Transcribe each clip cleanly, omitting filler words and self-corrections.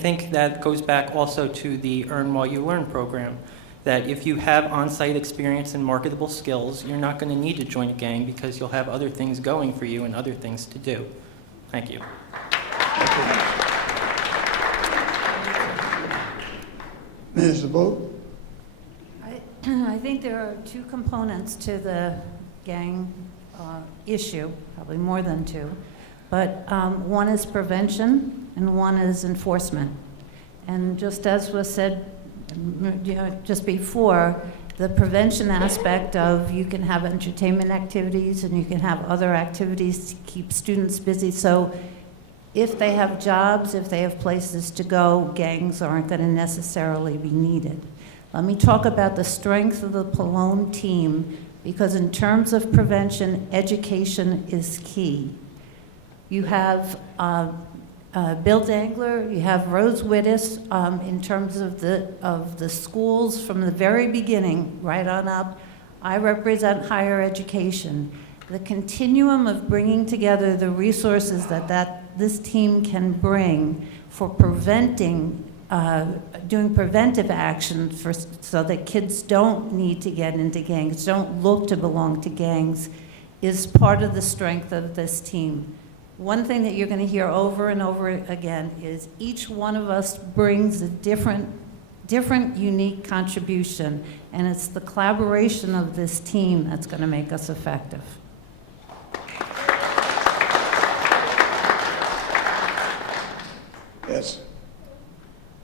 think that goes back also to the Earn While You Learn program, that if you have on-site experience and marketable skills, you're not going to need to join a gang because you'll have other things going for you and other things to do. Thank you. Ms. Boat? I think there are two components to the gang issue, probably more than two, but one is prevention and one is enforcement. And just as was said just before, the prevention aspect of you can have entertainment activities and you can have other activities to keep students busy. So if they have jobs, if they have places to go, gangs aren't going to necessarily be needed. Let me talk about the strength of the Pallone team, because in terms of prevention, education is key. You have Bill Dangler, you have Rose Wittes, in terms of the schools from the very beginning, right on up. I represent higher education. The continuum of bringing together the resources that this team can bring for preventing, doing preventive actions so that kids don't need to get into gangs, don't look to belong to gangs, is part of the strength of this team. One thing that you're going to hear over and over again is each one of us brings a different unique contribution, and it's the collaboration of this team that's going to make us effective. Yes.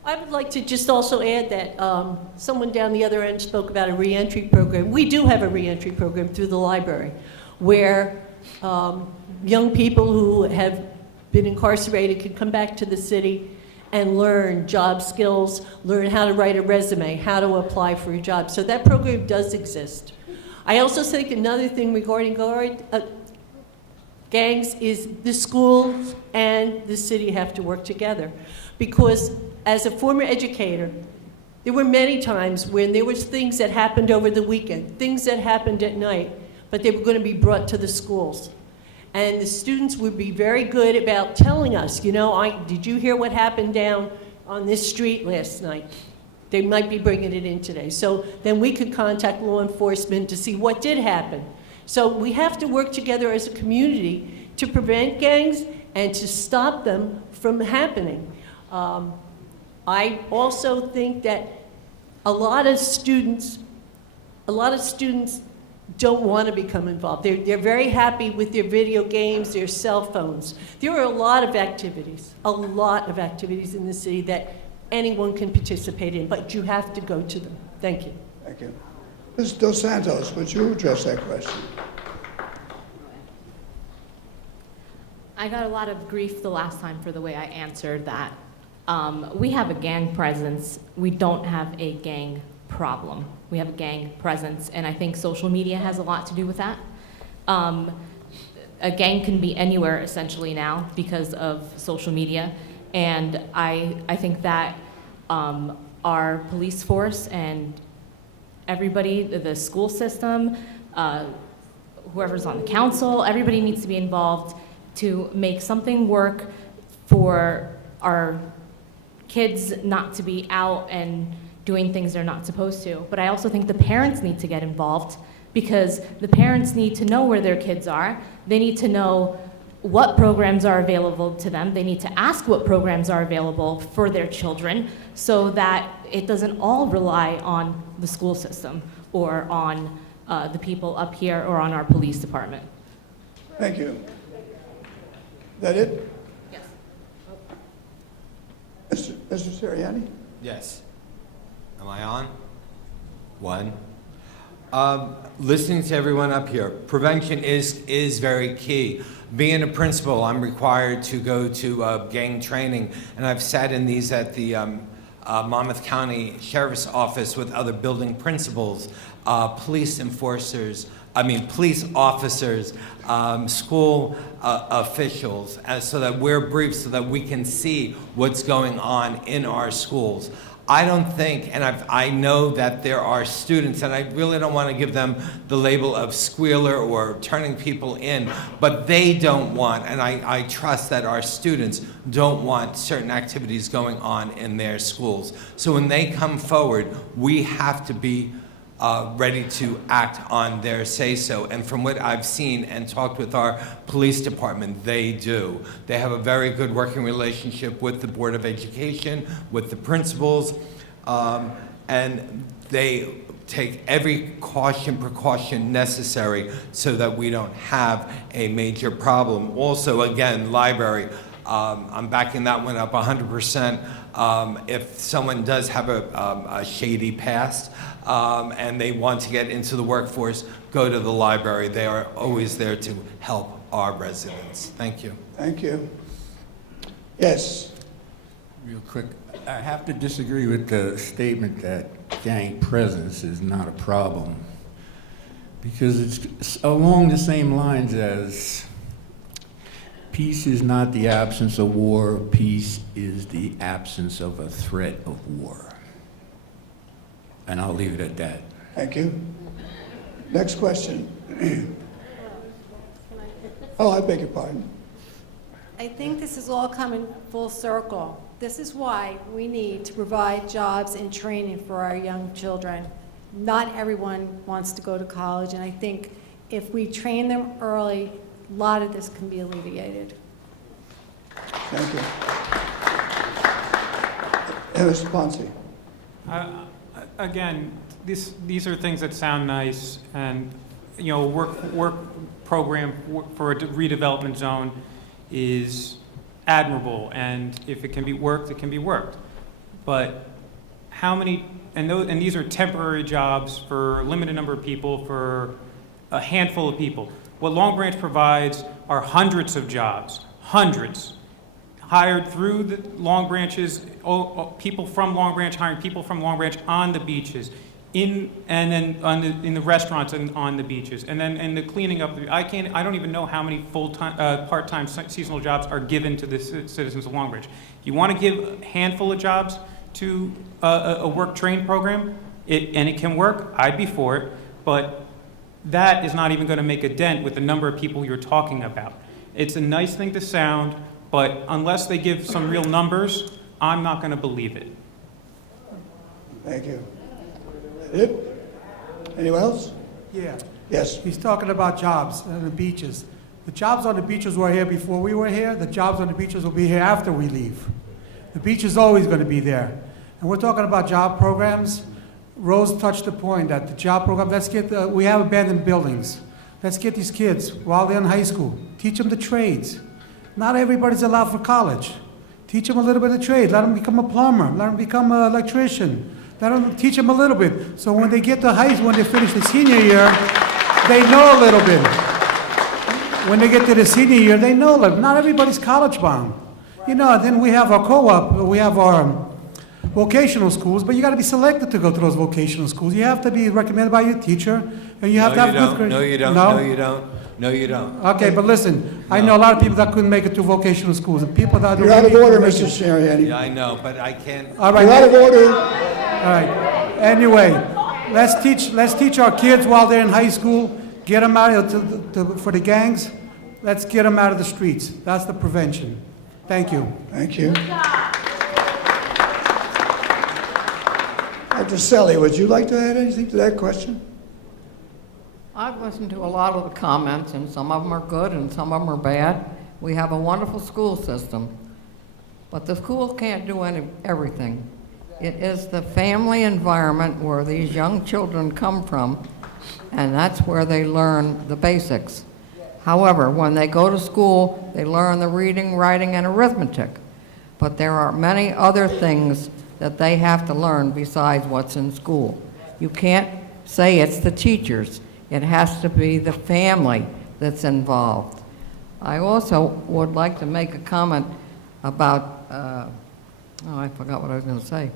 I would like to just also add that someone down the other end spoke about a reentry program. We do have a reentry program through the library where young people who have been incarcerated can come back to the city and learn job skills, learn how to write a resume, how to apply for a job. So that program does exist. I also think another thing regarding gangs is the schools and the city have to work together. Because as a former educator, there were many times when there was things that happened over the weekend, things that happened at night, but they were going to be brought to the schools. And the students would be very good about telling us, you know, did you hear what happened down on this street last night? They might be bringing it in today. So then we could contact law enforcement to see what did happen. So we have to work together as a community to prevent gangs and to stop them from happening. I also think that a lot of students don't want to become involved. They're very happy with their video games, their cell phones. There are a lot of activities in the city that anyone can participate in, but you have to go to them. Thank you. Thank you. Ms. Dos Santos, would you address that question? I got a lot of grief the last time for the way I answered that. We have a gang presence. We don't have a gang problem. We have a gang presence, and I think social media has a lot to do with that. A gang can be anywhere, essentially, now because of social media, and I think that our police force and everybody, the school system, whoever's on the council, everybody needs to be involved to make something work for our kids not to be out and doing things they're not supposed to. But I also think the parents need to get involved, because the parents need to know where their kids are. They need to know what programs are available to them. They need to ask what programs are available for their children, so that it doesn't all rely on the school system or on the people up here or on our police department. Thank you. Is that it? Yes. Mr. Sirianni? Yes. Am I on? One. Listening to everyone up here, prevention is very key. Being a principal, I'm required to go to gang training, and I've sat in these at the Monmouth County Sheriff's Office with other building principals, police officers, school officials, so that we're briefed, so that we can see what's going on in our schools. I don't think, and I know that there are students, and I really don't want to give them the label of squealer or turning people in, but they don't want, and I trust that our students don't want certain activities going on in their schools. So when they come forward, we have to be ready to act on their say-so. And from what I've seen and talked with our police department, they do. They have a very good working relationship with the Board of Education, with the principals, and they take every precaution necessary so that we don't have a major problem. Also, again, library, I'm backing that one up 100%. If someone does have a shady past and they want to get into the workforce, go to the library. They are always there to help our residents. Thank you. Thank you. Yes. Real quick, I have to disagree with the statement that gang presence is not a problem, because it's along the same lines as peace is not the absence of war, peace is the absence of a threat of war. And I'll leave it at that. Thank you. Next question. Oh, I beg your pardon. I think this is all coming full circle. This is why we need to provide jobs and training for our young children. Not everyone wants to go to college, and I think if we train them early, a lot of this can be alleviated. Thank you. Mr. Ponce. Again, these are things that sound nice, and work program for a redevelopment zone is admirable, and if it can be worked, it can be worked. But how many? And these are temporary jobs for a limited number of people, for a handful of people. What Long Branch provides are hundreds of jobs, hundreds, hired through the Long Branches, people from Long Branch hiring people from Long Branch on the beaches, in the restaurants and on the beaches, and then in the cleaning up. I don't even know how many full-time, part-time seasonal jobs are given to the citizens of Long Branch. You want to give a handful of jobs to a work-train program, and it can work, I'd be for it, but that is not even going to make a dent with the number of people you're talking about. It's a nice thing to sound, but unless they give some real numbers, I'm not going to believe it. Thank you. It? Anyone else? Yeah, Yes. he's talking about jobs on the beaches. The jobs on the beaches were here before we were here. The jobs on the beaches will be here after we leave. The beach is always going to be there. And we're talking about job programs. Rose touched the point that the job program, we have abandoned buildings. Let's get these kids while they're in high school. Teach them the trades. Not everybody's allowed for college. Teach them a little bit of trade. Let them become a plumber. Let them become an electrician. Let them teach them a little bit. So when they get to high school, when they finish the senior year, they know a little bit. When they get to the senior year, they know that not everybody's college bound. Then we have our co-op, we have our vocational schools, but you got to be selected to go to those vocational schools. You have to be recommended by your teacher, and you have to have good grades. No, you don't. No? No, you don't. No, you don't. Okay, but listen, I know a lot of people that couldn't make it to vocational schools, and people that You're out of order, make Mr. it. Sirianni. Yeah, I know, but I can't. All right. You're out of order. All right. Anyway, let's teach our kids while they're in high school. Get them out for the gangs. Let's get them out of the streets. That's the prevention. Thank you. Thank you. Dr. Selly, would you like to add anything to that question? I've listened to a lot of the comments, and some of them are good and some of them are bad. We have a wonderful school system, but the school can't do everything. It is the family environment where these young children come from, and that's where they learn the basics. However, when they go to school, they learn the reading, writing, and arithmetic. But there are many other things that they have to learn besides what's in school. You can't say it's the teachers. It has to be the family that's involved. I also would like to make a comment about, I forgot what I was going to say.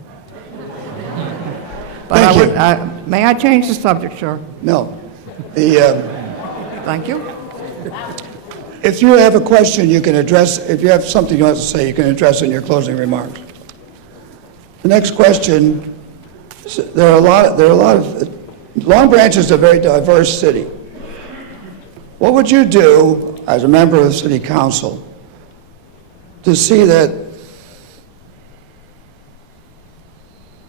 But may I change the subject, sir? No. Thank you. If you have a question, you can address, if you have something you want to say, you can address in your closing remarks. The next question, there are a lot of, Long Branch is a very diverse city. What would you do as a member of the city council to see that,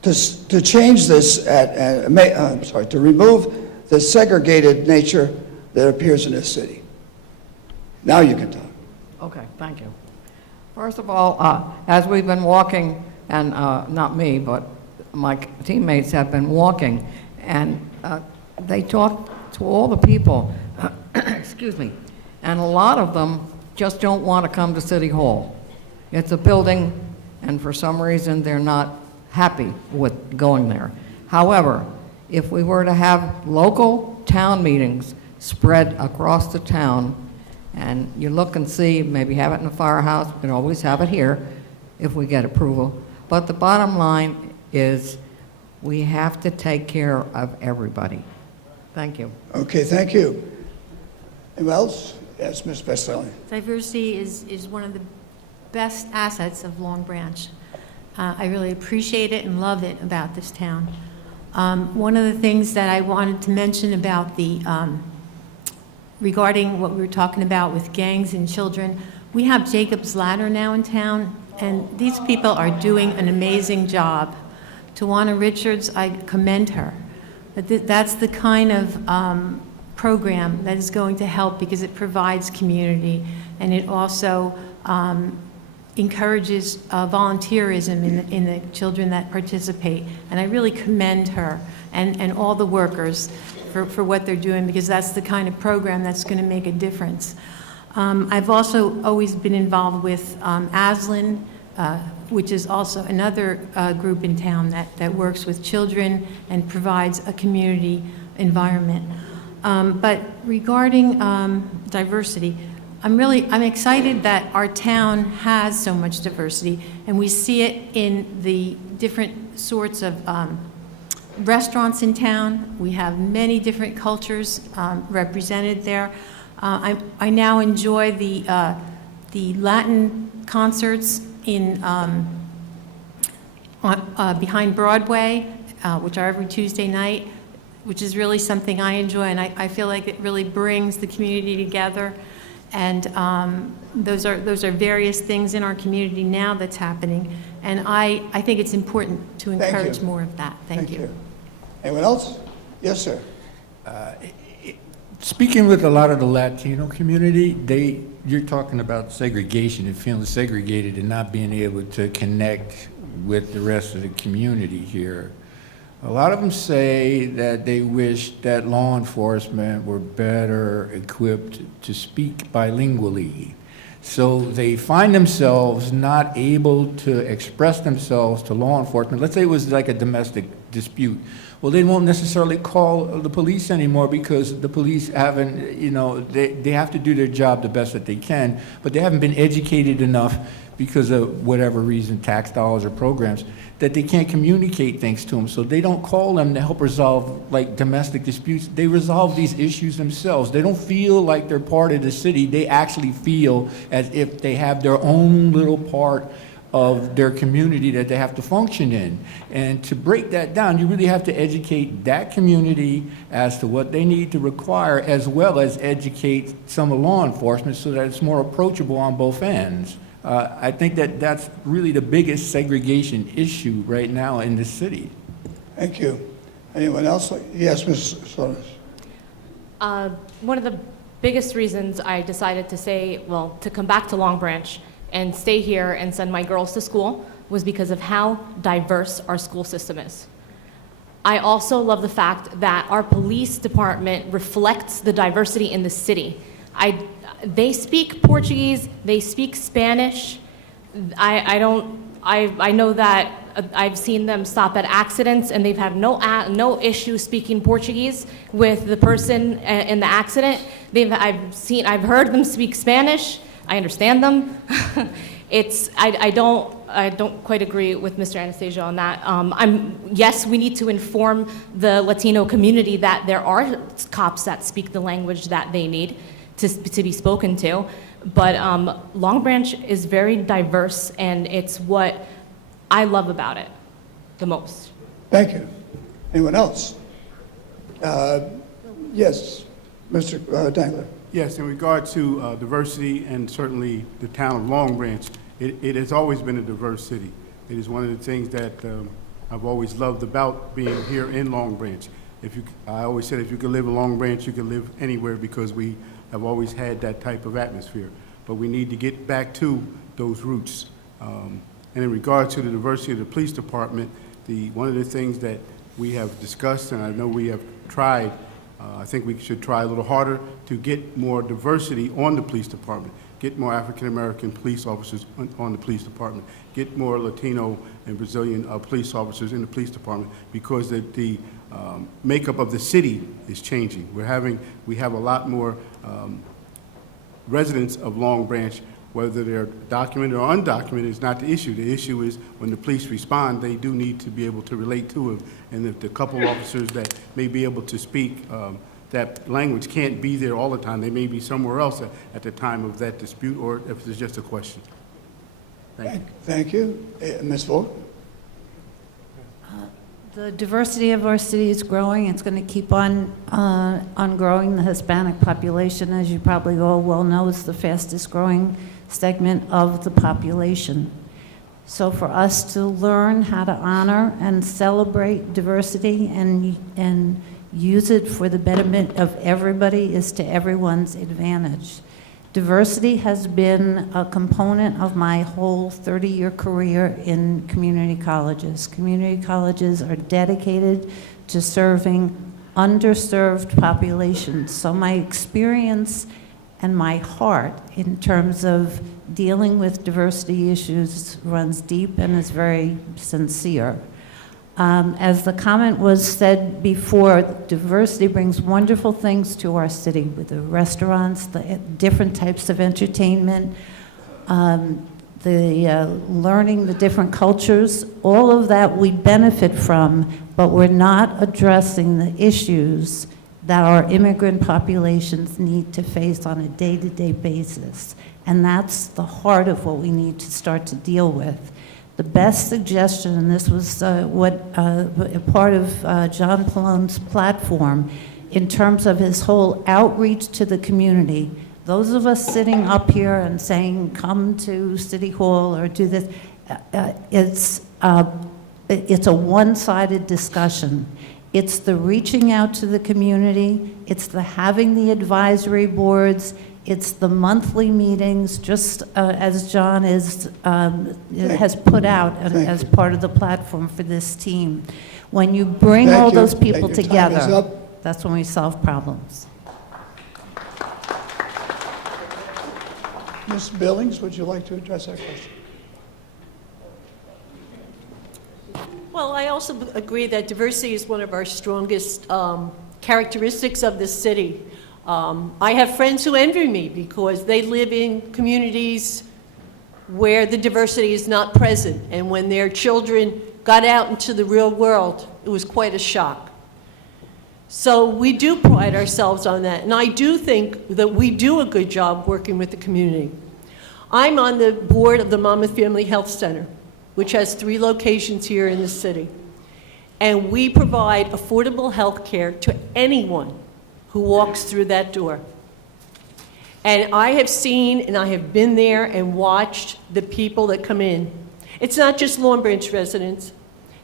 to change this, to remove the segregated nature that appears in this city? Now you can talk. Okay, thank you. First of all, as we've been walking, and not me, but my teammates have been walking, and they talk to all the people, excuse me, and a lot of them just don't want to come to City Hall. It's a building, and for some reason, they're not happy with going there. However, if we were to have local town meetings spread across the town, and you look and see, maybe have it in the firehouse, we can always have it here if we get approval. But the bottom line is we have to take care of everybody. Thank you. Okay, thank you. Anyone else? Yes, Ms. Bastelli. Diversity is one of the best assets of Long Branch. I really appreciate it and love it about this town. One of the things that I wanted to mention about the, regarding what we were talking about with gangs and children, we have Jacob's Ladder now in town, and these people are doing an amazing job. Tawana Richards, I commend her. But that's the kind of program that is going to help because it provides community, and it also encourages volunteerism in the children that participate. And I really commend her and all the workers for what they're doing, because that's the kind of program that's going to make a difference. I've also always been involved with Aslan, which is also another group in town that works with children and provides a community environment. But regarding diversity, I'm excited that our town has so much diversity, and we see it in the different sorts of restaurants in town. We have many different cultures represented there. I now enjoy the Latin concerts in behind Broadway, which are every Tuesday night, which is really something I enjoy, and I feel like it really brings the community together. And those are various things in our community now that's happening, and I think it's important to encourage more of that. Thank you. Anyone else? Yes, sir. Speaking with a lot of the Latino community, you're talking about segregation and feeling segregated and not being able to connect with the rest of the community here. A lot of them say that they wish that law enforcement were better equipped to speak bilingually. So they find themselves not able to express themselves to law enforcement. Let's say it was like a domestic dispute. Well, they won't necessarily call the police anymore because the police haven't, they have to do their job the best that they can, but they haven't been educated enough because of whatever reason, tax dollars or programs, that they can't communicate things to them. So they don't call them to help resolve like domestic disputes. They resolve these issues themselves. They don't feel like they're part of the city. They actually feel as if they have their own little part of their community that they have to function in. And to break that down, you really have to educate that community as to what they need to require, as well as educate some of law enforcement so that it's more approachable on both ends. I think that's really the biggest segregation issue right now in the city. Thank you. Anyone else? Yes, Ms. Solis. One of the biggest reasons I decided to come back to Long Branch and stay here and send my girls to school was because of how diverse our school system is. I also love the fact that our police department reflects the diversity in the city. They speak Portuguese, they speak Spanish. I know that I've seen them stop at accidents and they've had no issue speaking Portuguese with the person in the accident. I've heard them speak Spanish. I understand them. I don't quite agree with Mr. Anastasio on that. Yes, we need to inform the Latino community that there are cops that speak the language that they need to be spoken to, but Long Branch is very diverse, and it's what I love about it. the most. Thank you. Anyone else? Yes, Mr. Dangler. Yes, in regard to diversity and certainly the town of Long Branch, it has always been a diverse city. It is one of the things that I've always loved about being here in Long Branch. I always said if you could live in Long Branch, you could live anywhere because we have always had that type of atmosphere. But we need to get back to those roots. And in regard to the diversity of the police department, one of the things that we have discussed, and I know we have tried, I think we should try a little harder to get more diversity on the police department, get more African-American police officers on the police department, get more Latino and Brazilian police officers in the police department, because the makeup of the city is changing. We have a lot more residents of Long Branch, whether they're documented or undocumented is not the issue. The issue is when the police respond, they do need to be able to relate to it. And if the couple officers that may be able to speak that language can't be there all the time, they may be somewhere else at the time of that dispute, or if it's just a question. Thank you. Thank you. Ms. Vogt? The diversity of our city is growing. It's going to keep on growing. The Hispanic population, as you probably all well know, is the fastest growing segment of the population. So for us to learn how to honor and celebrate diversity and use it for the betterment of everybody is to everyone's advantage. Diversity has been a component of my whole 30-year career in community colleges. Community colleges are dedicated to serving underserved populations. So my experience and my heart in terms of dealing with diversity issues runs deep and is very sincere. As the comment was said before, diversity brings wonderful things to our city with the restaurants, the different types of entertainment, learning the different cultures. All of that we benefit from, but we're not addressing the issues that our immigrant populations need to face on a day-to-day basis. And that's the heart of what we need to start to deal with. The best suggestion, and this was part of John Pallone's platform, in terms of his whole outreach to the community. Those of us sitting up here and saying, come to City Hall or do this, it's a one-sided discussion. It's the reaching out to the community, it's the having the advisory boards, it's the monthly meetings, just as John has put out as part of the platform for this team. When you bring all those people together, that's when we solve problems. Ms. Billings, would you like to address that question? Well, I also agree that diversity is one of our strongest characteristics of this city. I have friends who envy me because they live in communities where the diversity is not present, and when their children got out into the real world, it was quite a shock. So we do pride ourselves on that, and I do think that we do a good job working with the community. I'm on the board of the Monmouth Family Health Center, which has 3 locations here in the city, and we provide affordable health care to anyone who walks through that door. And I have seen, and I have been there and watched the people that come in. It's not just Long Branch residents.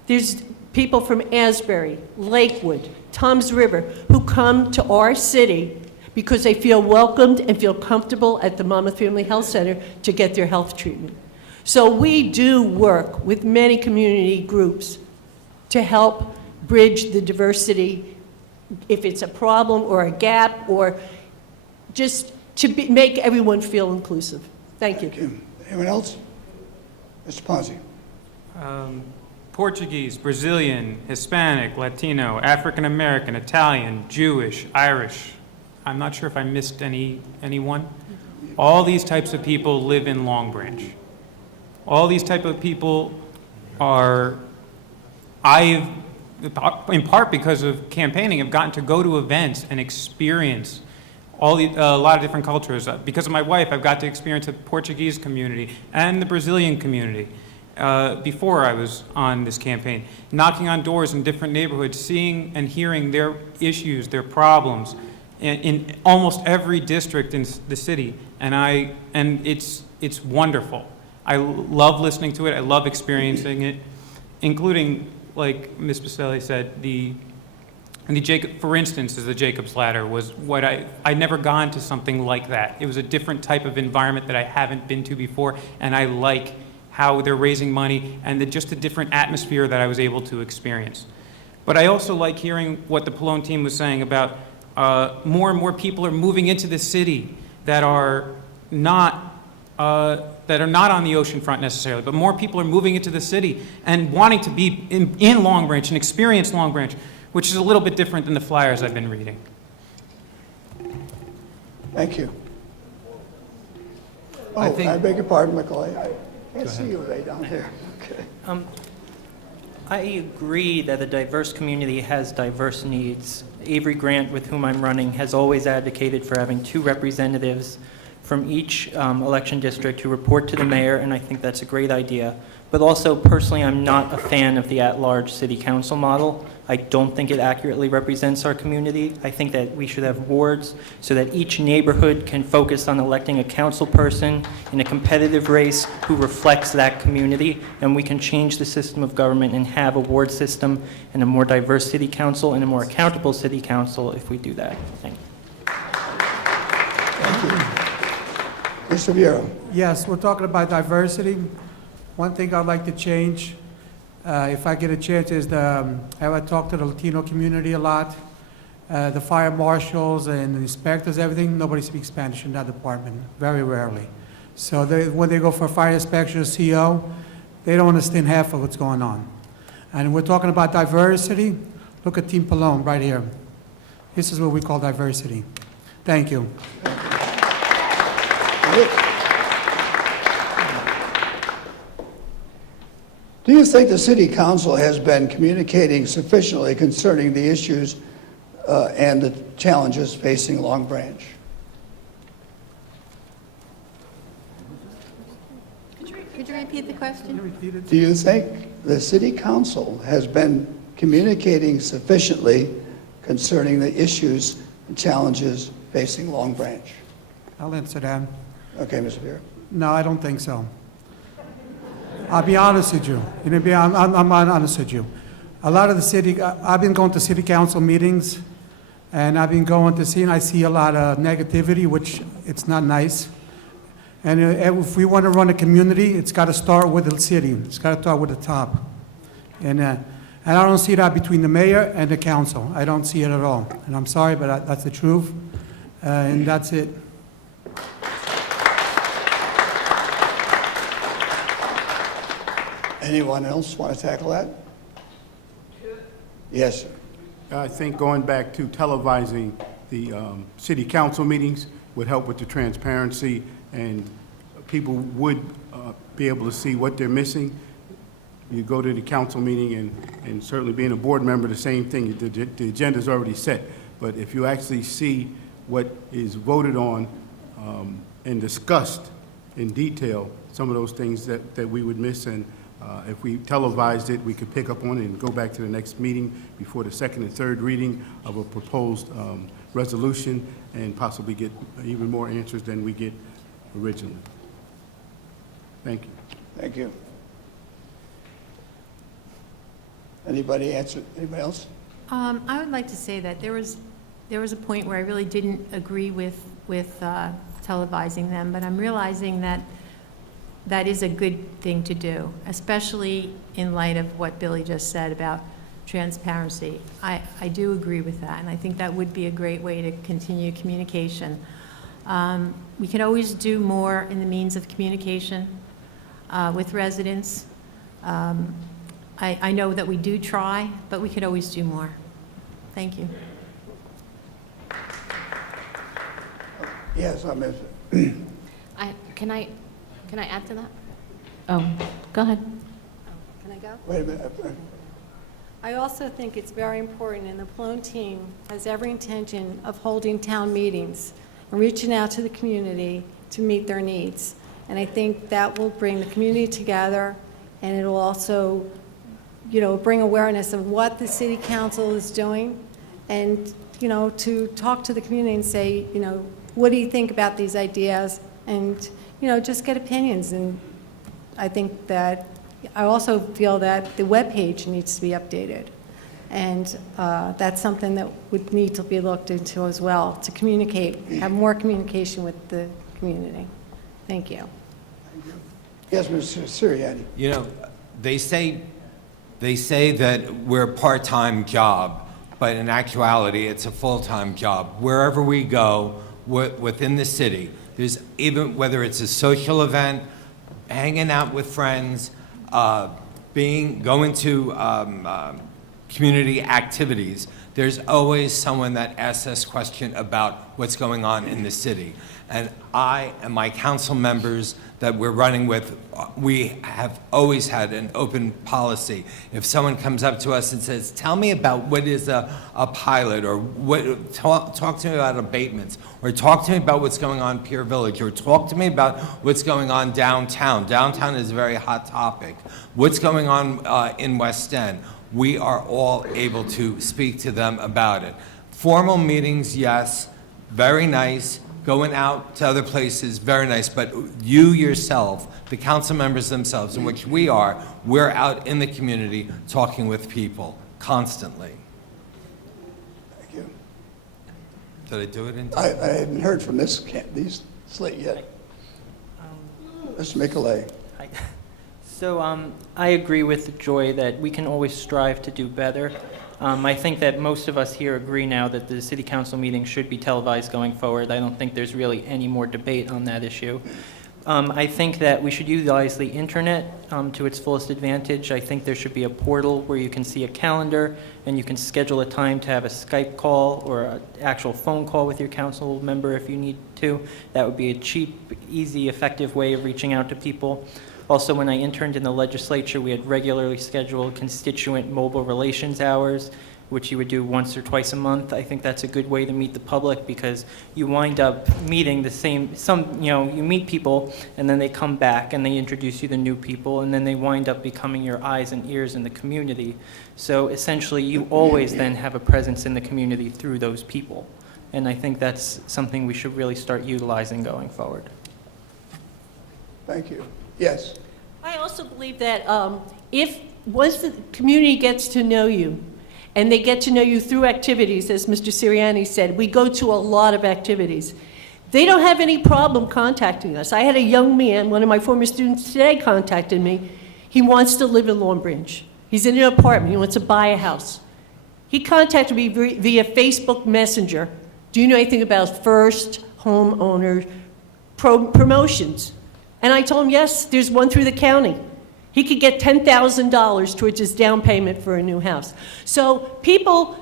There's people from Asbury, Lakewood, Toms River, who come to our city because they feel welcomed and feel comfortable at the Monmouth Family Health Center to get their health treatment. So we do work with many community groups to help bridge the diversity, if it's a problem or a gap, or just to make everyone feel inclusive. Thank you. Thank you. Anyone else? Mr. Ponzi. Portuguese, Brazilian, Hispanic, Latino, African American, Italian, Jewish, Irish. I'm not sure if I missed anyone. All these types of people live in Long Branch. All these type of people in part because of campaigning, have gotten to go to events and experience a lot of different cultures. Because of my wife, I've got to experience the Portuguese community and the Brazilian community. before I was on this campaign, knocking on doors in different neighborhoods, seeing and hearing their issues, their problems, in almost every district in the city, and it's wonderful. I love listening to it. I love experiencing it, including, like Ms. Pacelli said, for instance, the Jacob's Ladder was what I'd never gone to something like that. It was a different type of environment that I haven't been to before, and I like how they're raising money and just a different atmosphere that I was able to experience. But I also like hearing what the Pallone team was saying about more and more people are moving into the city that are not on the oceanfront necessarily, but more people are moving into the city and wanting to be in Long Branch and experience Long Branch, which is a little bit different than the flyers I've been reading. Thank you. I think- I beg your pardon, Macaulay. I can't see you way down here. Okay. I agree that a diverse community has diverse needs. Avery Grant, with whom I'm running, has always advocated for having 2 representatives from each election district who report to the mayor, and I think that's a great idea. But also, personally, I'm not a fan of the at-large city council model. I don't think it accurately represents our community. I think that we should have wards so that each neighborhood can focus on electing a council person in a competitive race who reflects that community, and we can change the system of government and have a ward system and a more diverse city council and a more accountable city council if we do that. Thank you. Thank you. Mr. Viera. Yes, we're talking about diversity. One thing I'd like to change, if I get a chance, is I talk to the Latino community a lot. The fire marshals and the inspectors, everything, nobody speaks Spanish in that department, very rarely. So when they go for fire inspection or CO, they don't understand half of what's going on. And we're talking about diversity. Look at Team Pallone right here. This is what we call diversity. Thank you. Do you think the city council has been communicating sufficiently concerning the issues and the challenges facing Long Branch? Could you repeat the question? Do you think the city council has been communicating sufficiently concerning the issues and challenges facing Long Branch? I'll answer that. Okay, Mr. Viera. No, I don't think so. I'll be honest with you. I'm honest with you. A lot of the city, I've been going to city council meetings, and I've been going to see, and I see a lot of negativity, which it's not nice. And if we want to run a community, it's got to start with the city. It's got to start with the top. And I don't see that between the mayor and the council. I don't see it at all. And I'm sorry, but that's the truth. And that's it. Anyone else want to tackle that? Yes, sir. I think going back to televising the city council meetings would help with the transparency, and people would be able to see what they're missing. You go to the council meeting, and certainly being a board member, the same thing, the agenda's already set. But if you actually see what is voted on and discussed in detail, some of those things that we would miss, and if we televised it, we could pick up on it and go back to the next meeting before the second and third reading of a proposed resolution, and possibly get even more answers than we get originally. Thank you. Thank you. Anybody answer? Anybody else? I would like to say that there was a point where I really didn't agree with televising them, but I'm realizing that that is a good thing to do, especially in light of what Billy just said about transparency. I do agree with that, and I think that would be a great way to continue communication. We can always do more in the means of communication with residents. I know that we do try, but we could always do more. Thank you. Yes, I mean. Can I add to that? Oh, go ahead. Can I go? Wait a minute. I also think it's very important, and the Pallone team has every intention of holding town meetings and reaching out to the community to meet their needs. And I think that will bring the community together and it'll also, bring awareness of what the city council is doing, and, to talk to the community and say, what do you think about these ideas? And, just get opinions. And I think that, I also feel that the webpage needs to be updated. And that's something that would need to be looked into as well, to communicate, have more communication with the community. Thank you. Yes, Mr. Sirianni. They say that we're a part-time job, but in actuality, it's a full-time job. Wherever we go within the city, there's even whether it's a social event, hanging out with friends, going to community activities, there's always someone that asks us a question about what's going on in the city. And I and my council members that we're running with, we have always had an open policy. If someone comes up to us and says, tell me about what is a pilot, or talk to me about abatements, or talk to me about what's going on in Pier Village, or talk to me about what's going on downtown. Downtown is a very hot topic. What's going on in West End? We are all able to speak to them about it. Formal meetings, yes, very nice. Going out to other places, very nice. But you yourself, the council members themselves, in which we are, we're out in the community talking with people constantly. Thank you. Did I do it in I time? haven't heard from this slate yet. Mr. Michelet. So I agree with Joy that we can always strive to do better. I think that most of us here agree now that the city council meeting should be televised going forward. I don't think there's really any more debate on that issue. I think that we should utilize the internet to its fullest advantage. I think there should be a portal where you can see a calendar and you can schedule a time to have a Skype call or an actual phone call with your council member if you need to. That would be a cheap, easy, effective way of reaching out to people. Also, when I interned in the legislature, we had regularly scheduled constituent mobile relations hours, which you would do once or twice a month. I think that's a good way to meet the public because you wind up meeting you meet people and then they come back and they introduce you to new people and then they wind up becoming your eyes and ears in the community. So essentially, you always then have a presence in the community through those people. And I think that's something we should really start utilizing going forward. Thank you. Yes. I also believe that once the community gets to know you, and they get to know you through activities, as Mr. Sirianni said, we go to a lot of activities. They don't have any problem contacting us. I had a young man, one of my former students today contacted me. He wants to live in Long Branch. He's in an apartment. He wants to buy a house. He contacted me via Facebook Messenger. Do you know anything about first homeowner promotions? And I told him, yes, there's one through the county. He could get $10,000 towards his down payment for a new house. So people,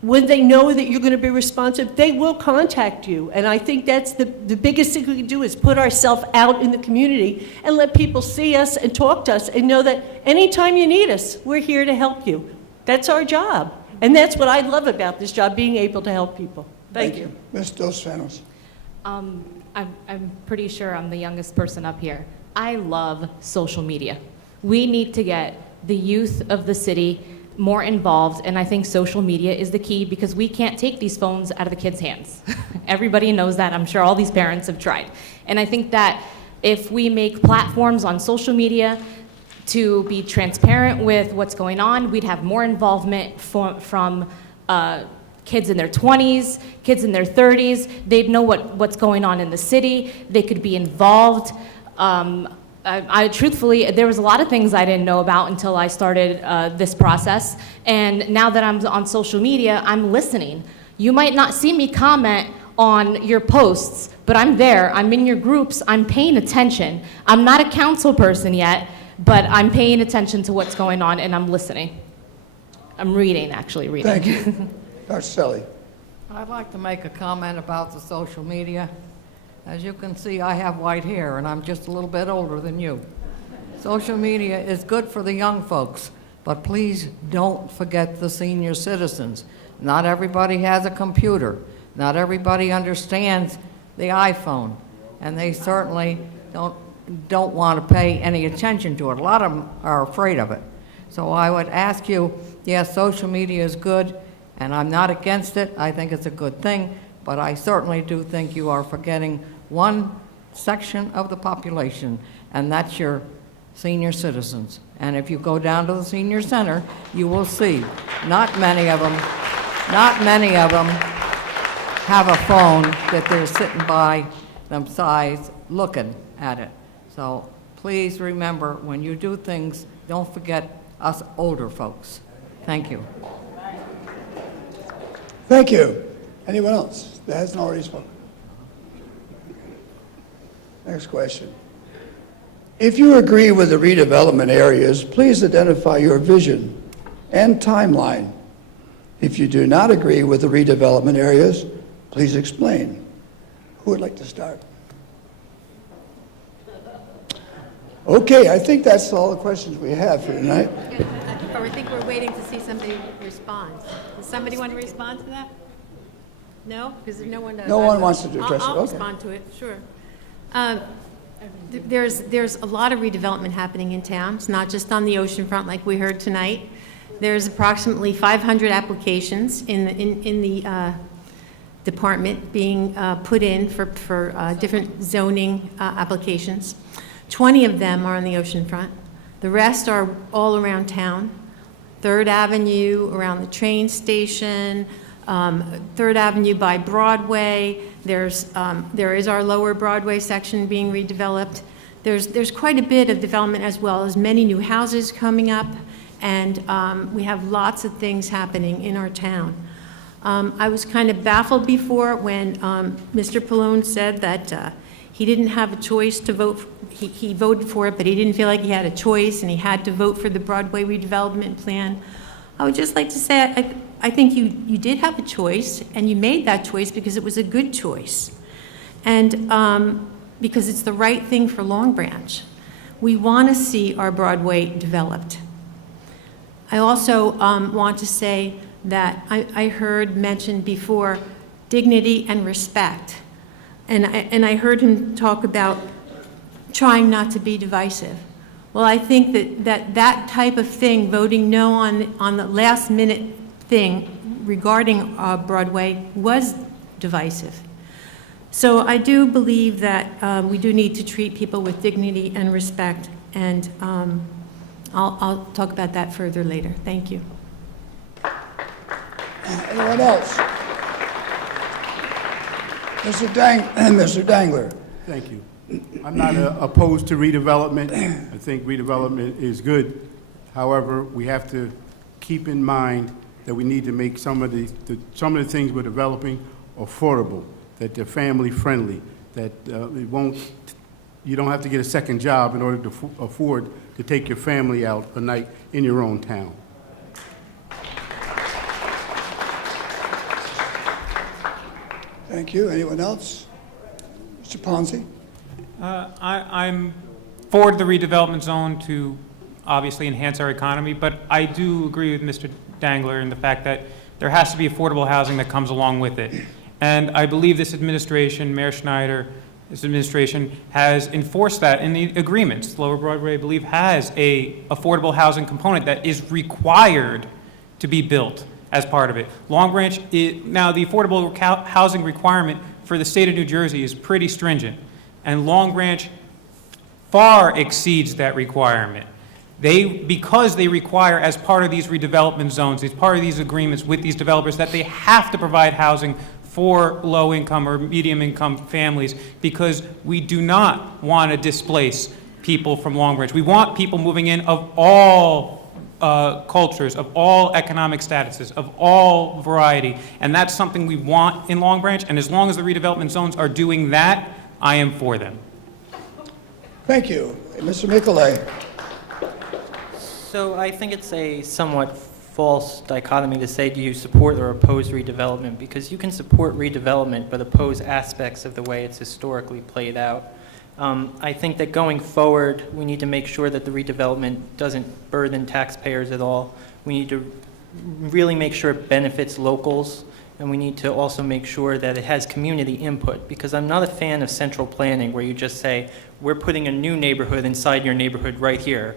when they know that you're going to be responsive, they will contact you. And I think that's the biggest thing we can do is put ourselves out in the community and let people see us and talk to us and know that anytime you need us, we're here to help you. That's our job. And that's what I love about this job, being able to help people. Thank you. Ms. Dos Santos. I'm pretty sure I'm the youngest person up here. I love social media. We need to get the youth of the city more involved, and I think social media is the key because we can't take these phones out of the kids' hands. Everybody knows that. I'm sure all these parents have tried. And I think that if we make platforms on social media to be transparent with what's going on, we'd have more involvement from kids in their 20s, kids in their 30s. They'd know what's going on in the city. They could be involved. I truthfully, there was a lot of things I didn't know about until I started this process. And now that I'm on social media, I'm listening. You might not see me comment on your posts, but I'm there. I'm in your groups. I'm paying attention. I'm not a council person yet, but I'm paying attention to what's going on, and I'm listening. I'm reading, actually reading. Thank you. Dr. Selly. I'd like to make a comment about the social media. As you can see, I have white hair, and I'm just a little bit older than you. Social media is good for the young folks, but please don't forget the senior citizens. Not everybody has a computer. Not everybody understands the iPhone, and they certainly don't don't want to pay any attention to it. A lot of them are afraid of it. So I would ask you, yes, social media is good, and I'm not against it. I think it's a good thing, but I certainly do think you are forgetting one section of the population, and that's your senior citizens. And if you go down to the senior center, you will see not many of them have a phone that they're sitting by themselves looking at it. So please remember, when you do things, don't forget us older folks. Thank you. Thank you. Anyone else that hasn't already spoken? Next question. If you agree with the redevelopment areas, please identify your vision and timeline. If you do not agree with the redevelopment areas, please explain. Who would like to start? Okay, I think that's all the questions we have for tonight. Or I think we're waiting to see somebody respond. Does somebody want to respond to that? No? Because no one does. No one wants to address it, I'll okay. respond to it, sure. There's a lot of redevelopment happening in town. It's not just on the oceanfront like we heard tonight. There's approximately 500 applications in the department being put in for different zoning applications. 20 of them are on the oceanfront. The rest are all around town. 3rd Avenue, around the train station, 3rd Avenue by Broadway. There is our lower Broadway section being redeveloped. There's quite a bit of development, as well as many new houses coming up, and we have lots of things happening in our town. I was kind of baffled before when Mr. Pallone said that he didn't have a choice to vote. He voted for it, but he didn't feel like he had a choice, and he had to vote for the Broadway redevelopment plan. I would just like to say, I think you did have a choice, and you made that choice because it was a good choice, and because it's the right thing for Long Branch. We want to see our Broadway developed. I also want to say that I heard mentioned before dignity and respect, and I heard him talk about trying not to be divisive. Well, I think that type of thing, voting no on the last minute thing regarding Broadway, was divisive. So I do believe that we do need to treat people with dignity and respect, and I'll talk about that further later. Thank you. Anyone else? Mr. Dangler. Thank you. I'm not opposed to redevelopment. I think redevelopment is good. However, we have to keep in mind that we need to make some of the things we're developing affordable, that they're family friendly, that you don't have to get a second job in order to afford to take your family out a night in your own town. Thank you. Anyone else? Mr. Ponzi? I'm for the redevelopment zone to obviously enhance our economy, but I do agree with Mr. Dangler in the fact that there has to be affordable housing that comes along with it. And I believe this administration, Mayor Schneider, this administration has enforced that in the agreements. Lower Broadway, I believe, has a affordable housing component that is required to be built as part of it. Long Branch, now the affordable housing requirement for the state of New Jersey is pretty stringent, and Long Branch far exceeds that requirement. Because they require, as part of these redevelopment zones, as part of these agreements with these developers, that they have to provide housing for low-income or medium-income families, because we do not want to displace people from Long Branch. We want people moving in of all cultures, of all economic statuses, of all variety, and that's something we want in Long Branch, and as long as the redevelopment zones are doing that, I am for them. Thank you. Mr. Nicolay. So I think it's a somewhat false dichotomy to say, do you support or oppose redevelopment? Because you can support redevelopment but oppose aspects of the way it's historically played out. I think that going forward, we need to make sure that the redevelopment doesn't burden taxpayers at all. We need to really make sure it benefits locals, and we need to also make sure that it has community input, because I'm not a fan of central planning where you just say, we're putting a new neighborhood inside your neighborhood right here,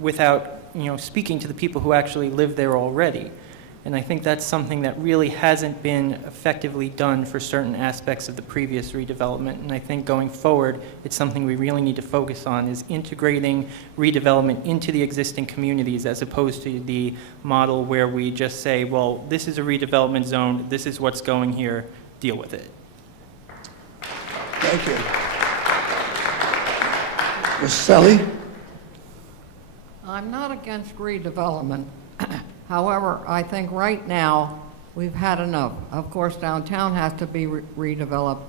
without, speaking to the people who actually live there already. And I think that's something that really hasn't been effectively done for certain aspects of the previous redevelopment. And I think going forward, it's something we really need to focus on, is integrating redevelopment into the existing communities, as opposed to the model where we just say, well, this is a redevelopment zone, this is what's going here, deal with it. Thank you. Ms. Selly? I'm not against redevelopment. However, I think right now, we've had enough. Of course, downtown has to be redeveloped,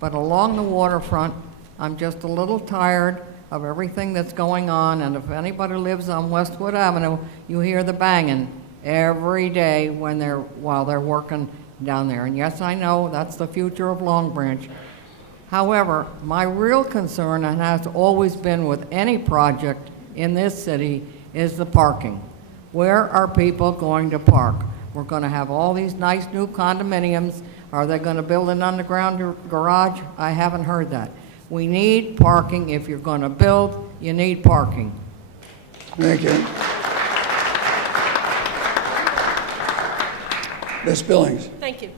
but along the waterfront, I'm just a little tired of everything that's going on, and if anybody lives on Westwood Avenue, you hear the banging every day while they're working down there. And yes, I know that's the future of Long Branch. However, my real concern, and has always been with any project in this city, is the parking. Where are people going to park? We're going to have all these nice new condominiums. Are they going to build an underground garage? I haven't heard that. We need parking. If you're going to build, you need parking. Thank you. Ms. Billings? Thank you.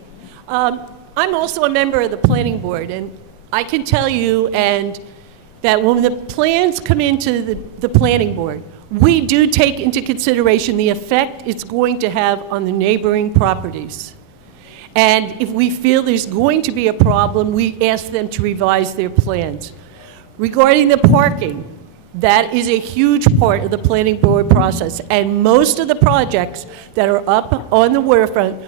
I'm also a member of the planning board, and I can tell you that when the plans come into the planning board, we do take into consideration the effect it's going to have on the neighboring properties. And if we feel there's going to be a problem, we ask them to revise their plans. Regarding the parking, that is a huge part of the planning board process. And most of the projects that are up on the waterfront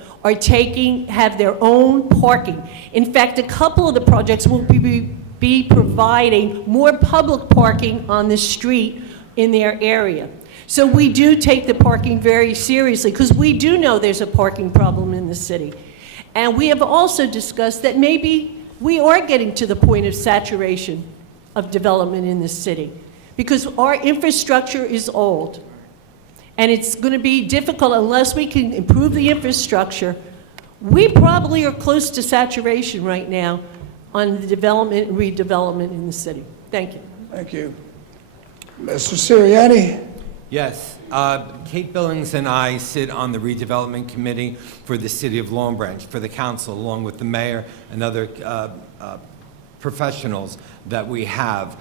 have their own parking. In fact, a couple of the projects will be providing more public parking on the street in their area. So we do take the parking very seriously, because we do know there's a parking problem in the city. And we have also discussed that maybe we are getting to the point of saturation of development in this city, because our infrastructure is old. And it's going to be difficult unless we can improve the infrastructure. We probably are close to saturation right now on the development and redevelopment in the city. Thank you. Thank you. Mr. Sirianni? Yes. Kate Billings and I sit on the redevelopment committee for the city of Long Branch, for the council, along with the mayor and other professionals that we have.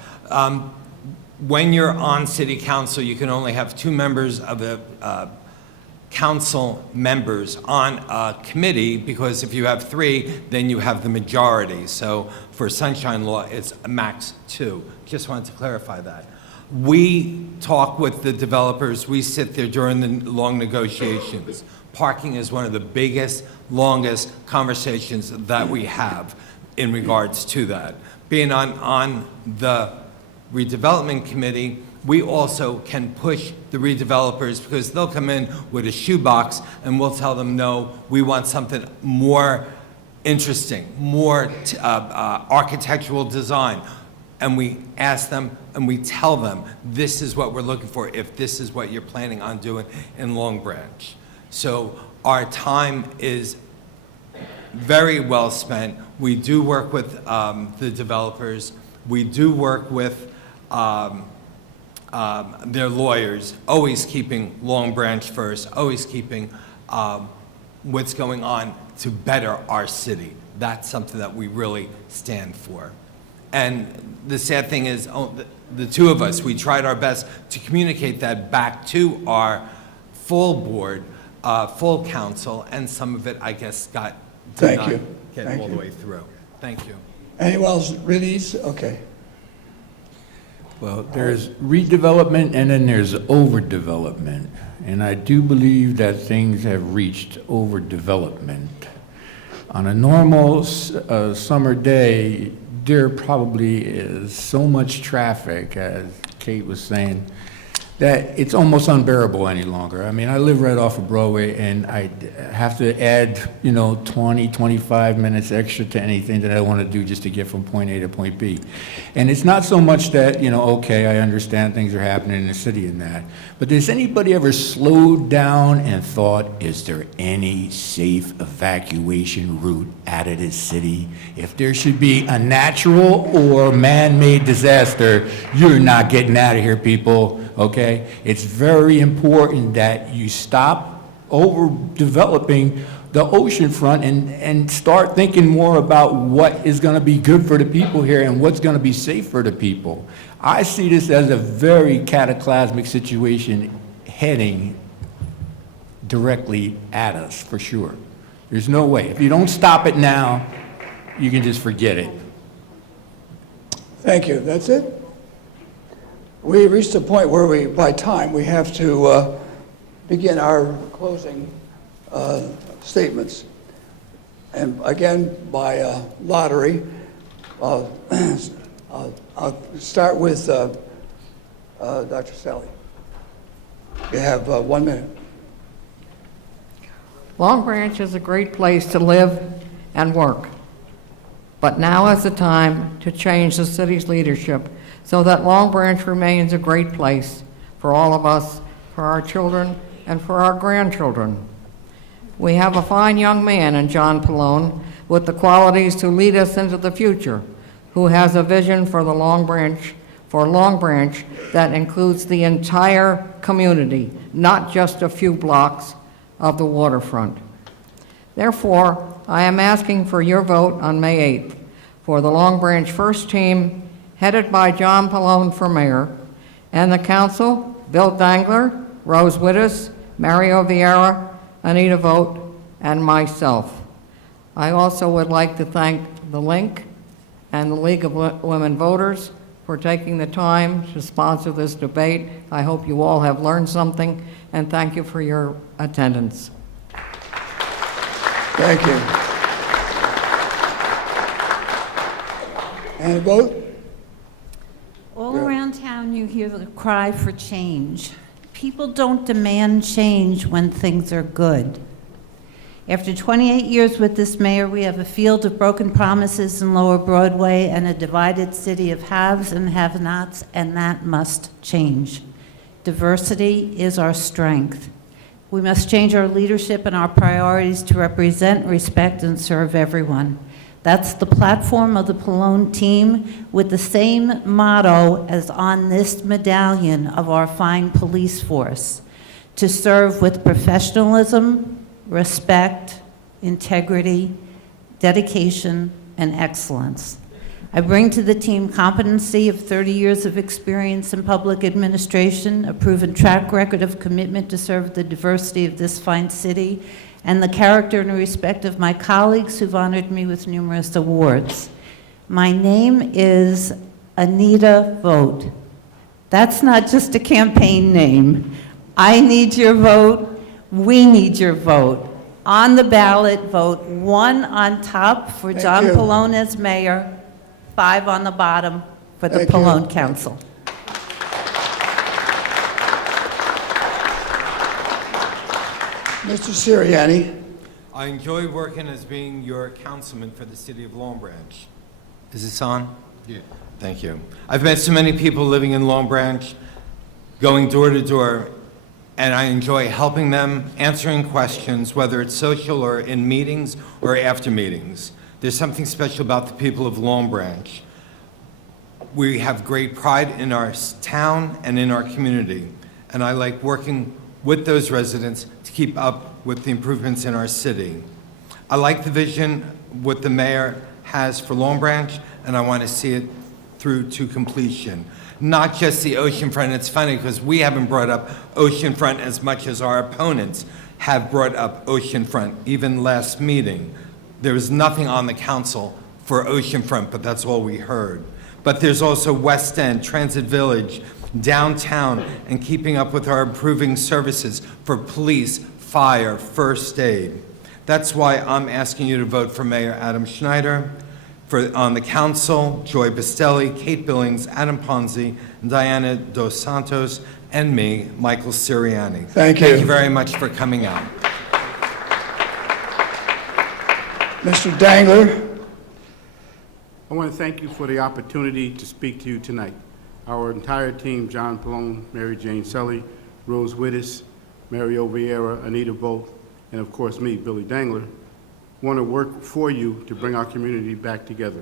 When you're on city council, you can only have 2 members of the council members on a committee, because if you have 3, then you have the majority. So for sunshine law, it's a max 2. Just wanted to clarify that. We talk with the developers. We sit there during the long negotiations. Parking is one of the biggest, longest conversations that we have in regards to that. Being on the redevelopment committee, we also can push the redevelopers, because they'll come in with a shoebox and we'll tell them, no, we want something more interesting, more architectural design. And we ask them and we tell them, this is what we're looking for if this is what you're planning on doing in Long Branch. So our time is very well spent. We do work with the developers. We do work with their lawyers, always keeping Long Branch first, always keeping what's going on to better our city. That's something that we really stand for. And the sad thing is, the 2 of us, we tried our best to communicate that back to our full board, full council, and some of it, I guess, did not get all the way through. Thank you. Anyone else really? Okay. Well, there's redevelopment and then there's overdevelopment. And I do believe that things have reached overdevelopment. On a normal summer day, there probably is so much traffic, as Kate was saying, that it's almost unbearable any longer. I mean, I live right off of Broadway, and I have to add, 20, 25 minutes extra to anything that I want to do just to get from point A to point B. And it's not so much that, okay, I understand things are happening in the city and that, but has anybody ever slowed down and thought, is there any safe evacuation route out of this city? If there should be a natural or man-made disaster, you're not getting out of here, people. Okay? It's very important that you stop overdeveloping the ocean front and start thinking more about what is going to be good for the people here and what's going to be safe for the people. I see this as a very cataclysmic situation heading directly at us, for sure. There's no way. If you don't stop it now, you can just forget it. Thank you. That's it? We reached a point where by time, we have to begin our closing statements. And again, by lottery, I'll start with Dr. Sally. You have 1 minute. Long Branch is a great place to live and work. But now is the time to change the city's leadership so that Long Branch remains a great place for all of us, for our children, and for our grandchildren. We have a fine young man in John Pallone with the qualities to lead us into the future, who has a vision for the Long Branch that includes the entire community, not just a few blocks of the waterfront. Therefore, I am asking for your vote on May 8th for the Long Branch First Team, headed by John Pallone for mayor, and the council, Bill Dangler, Rose Wittes, Mario Vieira, Anita Vogt, and myself. I also would like to thank the Link and the League of Women Voters for taking the time to sponsor this debate. I hope you all have learned something, and thank you for your attendance. Thank you. And a vote? All around town, you hear the cry for change. People don't demand change when things are good. After 28 years with this mayor, we have a field of broken promises in Lower Broadway and a divided city of haves and have-nots, and that must change. Diversity is our strength. We must change our leadership and our priorities to represent, respect, and serve everyone. That's the platform of the Pallone team, with the same motto as on this medallion of our fine police force: to serve with professionalism, respect, integrity, dedication, and excellence. I bring to the team competency of 30 years of experience in public administration, a proven track record of commitment to serve the diversity of this fine city, and the character and respect of my colleagues who've honored me with numerous awards. My name is Anita Vogt. That's not just a campaign name. I need your vote. We need your vote. On the ballot, vote 1 on top for John Pallone as mayor, 5 on the bottom for the Pallone Council. Mr. Sirianni. I enjoy working as being your councilman for the city of Long Branch. Is this on? Yeah. Thank you. I've met so many people living in Long Branch, going door to door, and I enjoy helping them, answering questions, whether it's social or in meetings or after meetings. There's something special about the people of Long Branch. We have great pride in our town and in our community, and I like working with those residents to keep up with the improvements in our city. I like the vision what the mayor has for Long Branch, and I want to see it through to completion. Not just the oceanfront. It's funny because we haven't brought up oceanfront as much as our opponents have brought up oceanfront, even last meeting. There was nothing on the council for oceanfront, but that's all we heard. But there's also West End, Transit Village, downtown, and keeping up with our improving services for police, fire, first aid. That's why I'm asking you to vote for Mayor Adam Schneider On the council, Joy Bastelli, Kate Billings, Adam Ponzi, Diana Dos Santos, and me, Michael Sirianni. Thank you. Thank you very much for coming out. Mr. Dangler? I want to thank you for the opportunity to speak to you tonight. Our entire team, John Pallone, Mary Jane Sully, Rose Wittes, Mario Vieira, Anita Bolt, and of course me, Billy Dangler, want to work for you to bring our community back together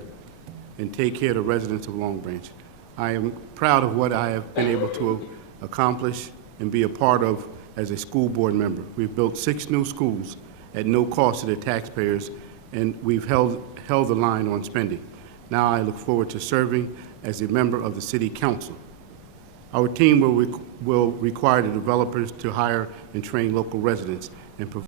and take care of the residents of Long Branch. I am proud of what I have been able to accomplish and be a part of as a school board member. We've built 6 new schools at no cost to the taxpayers, and we've held the line on spending. Now I look forward to serving as a member of the City Council. Our team will require the developers to hire and train local residents and provide